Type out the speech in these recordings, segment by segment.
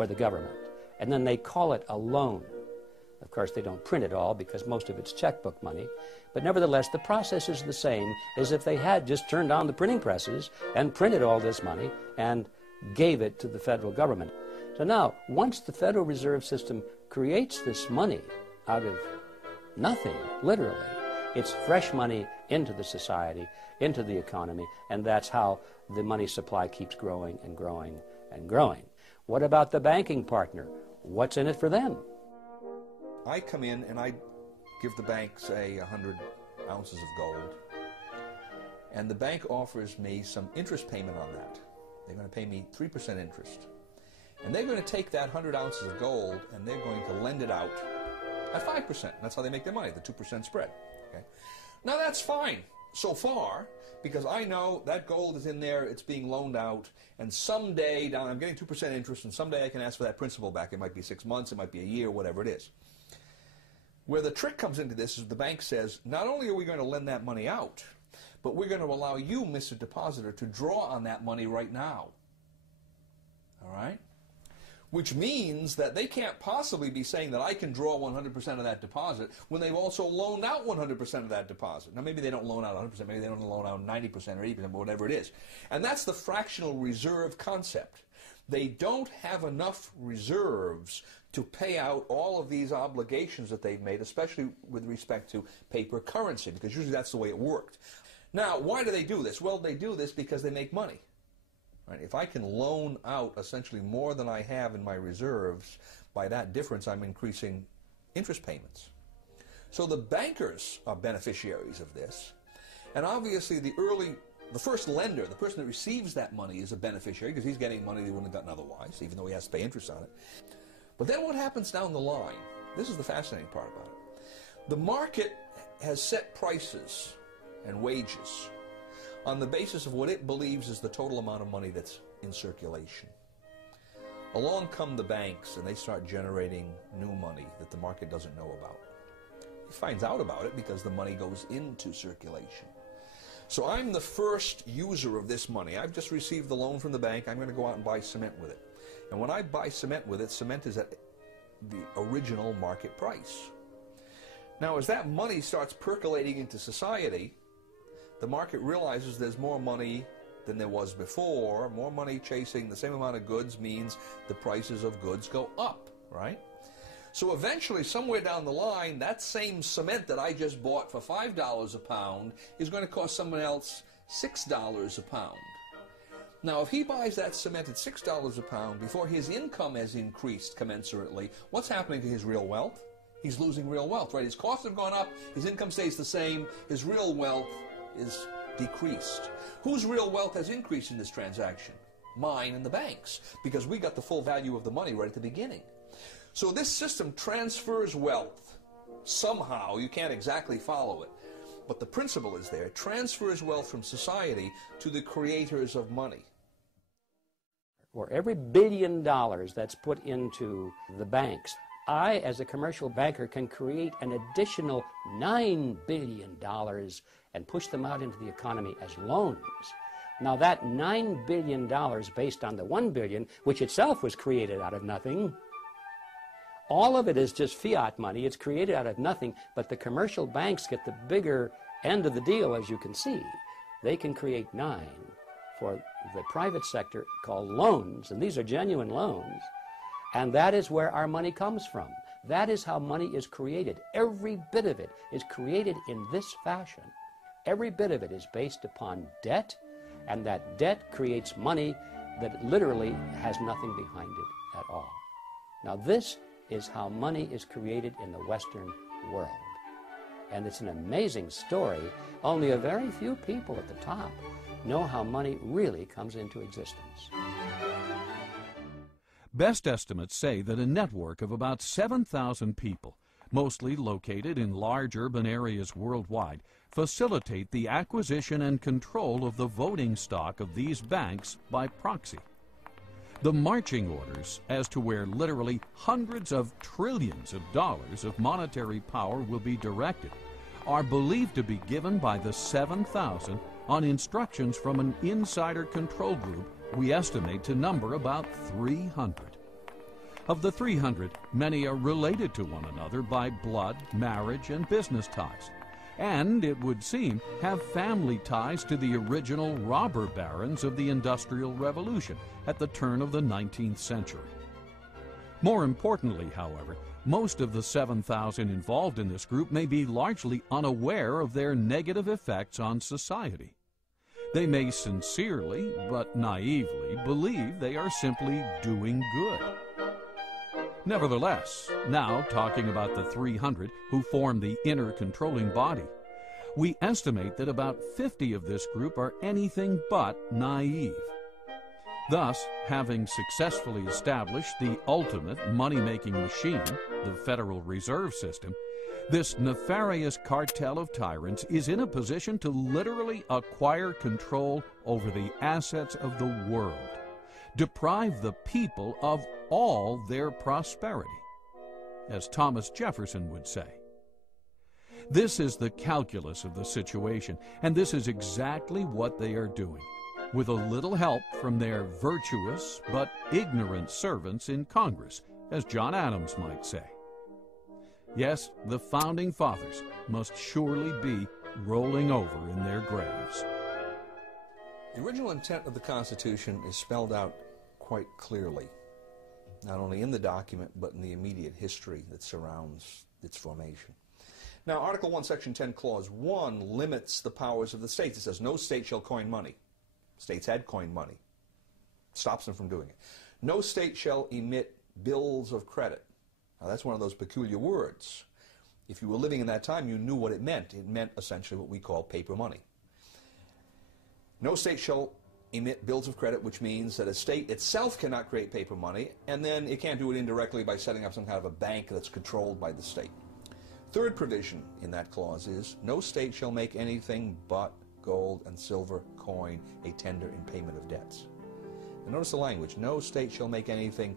for the government. And then they call it a loan. Of course, they don't print it all because most of it's checkbook money. But nevertheless, the process is the same as if they had just turned on the printing presses and printed all this money and gave it to the federal government. So now, once the Federal Reserve System creates this money out of nothing, literally, it's fresh money into the society, into the economy, and that's how the money supply keeps growing and growing and growing. What about the banking partner? What's in it for them? I come in and I give the bank, say, 100 ounces of gold, and the bank offers me some interest payment on that. They're going to pay me 3% interest. And they're going to take that 100 ounces of gold and they're going to lend it out at 5%. That's how they make their money, the 2% spread. Okay? Now that's fine so far, because I know that gold is in there, it's being loaned out, and someday I'm getting 2% interest, and someday I can ask for that principal back. It might be 6 months, it might be a year, whatever it is. Where the trick comes into this is the bank says, not only are we going to lend that money out, but we're going to allow you, Mr. Depositor, to draw on that money right now. All right? Which means that they can't possibly be saying that I can draw 100% of that deposit when they've also loaned out 100% of that deposit. Now, maybe they don't loan out 100%, maybe they don't loan out 90% or 80%, but whatever it is. And that's the fractional reserve concept. They don't have enough reserves to pay out all of these obligations that they've made, especially with respect to paper currency, because usually that's the way it worked. Now, why do they do this? Well, they do this because they make money. Right? If I can loan out essentially more than I have in my reserves, by that difference I'm increasing interest payments. So the bankers are beneficiaries of this, and obviously the first lender, the person that receives that money, is a beneficiary because he's getting money they wouldn't have gotten otherwise, even though he has to pay interest on it. But then what happens down the line, this is the fascinating part about it. The market has set prices and wages on the basis of what it believes is the total amount of money that's in circulation. Along come the banks and they start generating new money that the market doesn't know about. It finds out about it because the money goes into circulation. So I'm the first user of this money. I've just received the loan from the bank. I'm going to go out and buy cement with it. And when I buy cement with it, cement is at the original market price. Now, as that money starts percolating into society, the market realizes there's more money than there was before. More money chasing the same amount of goods means the prices of goods go up, right? So eventually, somewhere down the line, that same cement that I just bought for $5 a pound is going to cost someone else $6 a pound. Now, if he buys that cement at $6 a pound before his income has increased commensurately, what's happening to his real wealth? He's losing real wealth, right? His costs have gone up, his income stays the same, his real wealth is decreased. Whose real wealth has increased in this transaction? Mine and the bank's, because we got the full value of the money right at the beginning. So this system transfers wealth. Somehow, you can't exactly follow it, but the principle is there. It transfers wealth from society to the creators of money. For every $1 billion that's put into the banks, I, as a commercial banker, can create an additional $9 billion and push them out into the economy as loans. Now that $9 billion based on the $1 billion, which itself was created out of nothing, all of it is just fiat money. It's created out of nothing, but the commercial banks get the bigger end of the deal, as you can see. They can create 9 for the private sector called loans, and these are genuine loans, and that is where our money comes from. That is how money is created. Every bit of it is created in this fashion. Every bit of it is based upon debt, and that debt creates money that literally has nothing behind it at all. Now this is how money is created in the Western world. And it's an amazing story. Only a very few people at the top know how money really comes into existence. Best estimates say that a network of about 7,000 people, mostly located in large urban areas worldwide, facilitate the acquisition and control of the voting stock of these banks by proxy. The marching orders as to where literally hundreds of trillions of dollars of monetary power will be directed are believed to be given by the 7,000 on instructions from an insider control group we estimate to number about 300. Of the 300, many are related to one another by blood, marriage, and business ties, and, it would seem, have family ties to the original robber barons of the Industrial Revolution at the turn of the 19th century. More importantly, however, most of the 7,000 involved in this group may be largely unaware of their negative effects on society. They may sincerely, but naively, believe they are simply doing good. Nevertheless, now talking about the 300 who form the inner controlling body, we estimate that about 50 of this group are anything but naive. Thus, having successfully established the ultimate money-making machine, the Federal Reserve System, this nefarious cartel of tyrants is in a position to literally acquire control over the assets of the world, deprive the people of all their prosperity, as Thomas Jefferson would say. This is the calculus of the situation, and this is exactly what they are doing, with a little help from their virtuous but ignorant servants in Congress, as John Adams might say. Yes, the Founding Fathers must surely be rolling over in their graves. The original intent of the Constitution is spelled out quite clearly, not only in the document, but in the immediate history that surrounds its formation. Now, Article 1, Section 10, Clause 1 limits the powers of the states. It says, no state shall coin money. States had coined money. Stops them from doing it. No state shall emit bills of credit. Now, that's one of those peculiar words. If you were living in that time, you knew what it meant. It meant essentially what we call paper money. No state shall emit bills of credit, which means that a state itself cannot create paper money, and then it can't do it indirectly by setting up some kind of a bank that's controlled by the state. Third provision in that clause is, no state shall make anything but gold and silver coin a tender in payment of debts. And notice the language, no state shall make anything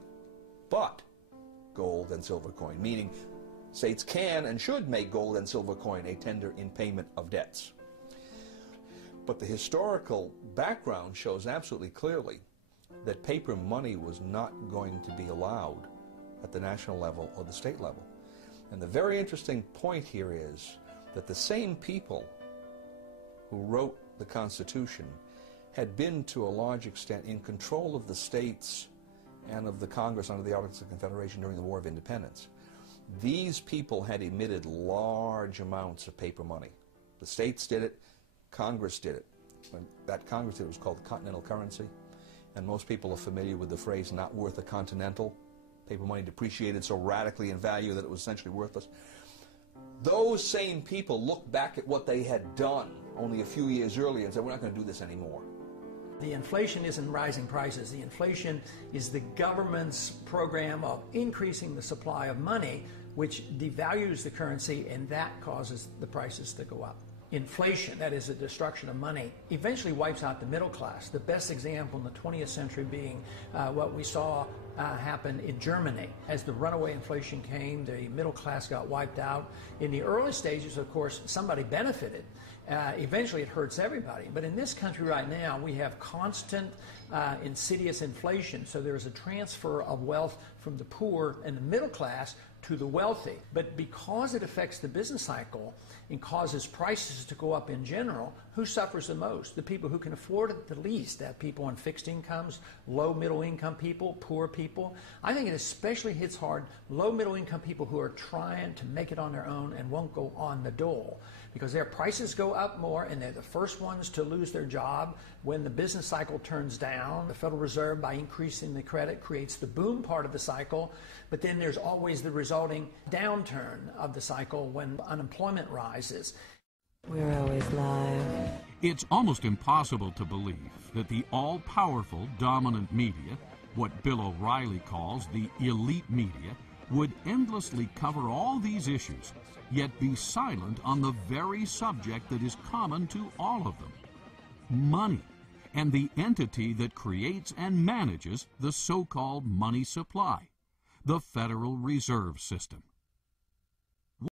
but gold and silver coin, meaning states can and should make gold and silver coin a tender in payment of debts. But the historical background shows absolutely clearly that paper money was not going to be allowed at the national level or the state level. And the very interesting point here is that the same people who wrote the Constitution had been, to a large extent, in control of the states and of the Congress under the Articles of Confederation during the War of Independence. These people had emitted large amounts of paper money. The states did it, Congress did it. When that Congress did it, was called the continental currency, and most people are familiar with the phrase, not worth a continental. Paper money depreciated so radically in value that it was essentially worthless. Those same people looked back at what they had done only a few years earlier and said, we're not going to do this anymore. The inflation isn't rising prices. The inflation is the government's program of increasing the supply of money, which devalues the currency, and that causes the prices to go up. Inflation, that is the destruction of money, eventually wipes out the middle class. The best example in the 20th century being what we saw happen in Germany. As the runaway inflation came, the middle class got wiped out. In the early stages, of course, somebody benefited. Eventually it hurts everybody. But in this country right now, we have constant insidious inflation. So there's a transfer of wealth from the poor and the middle class to the wealthy. But because it affects the business cycle and causes prices to go up in general, who suffers the most? The people who can afford it the least. That people on fixed incomes, low middle income people, poor people. I think it especially hits hard low middle income people who are trying to make it on their own and won't go on the dole, because their prices go up more and they're the first ones to lose their job when the business cycle turns down. The Federal Reserve, by increasing the credit, creates the boom part of the cycle, but then there's always the resulting downturn of the cycle when unemployment rises. We're always live. It's almost impossible to believe that the all-powerful dominant media, what Bill O'Reilly calls the elite media, would endlessly cover all these issues, yet be silent on the very subject that is common to all of them: money, and the entity that creates and manages the so-called money supply, the Federal Reserve System.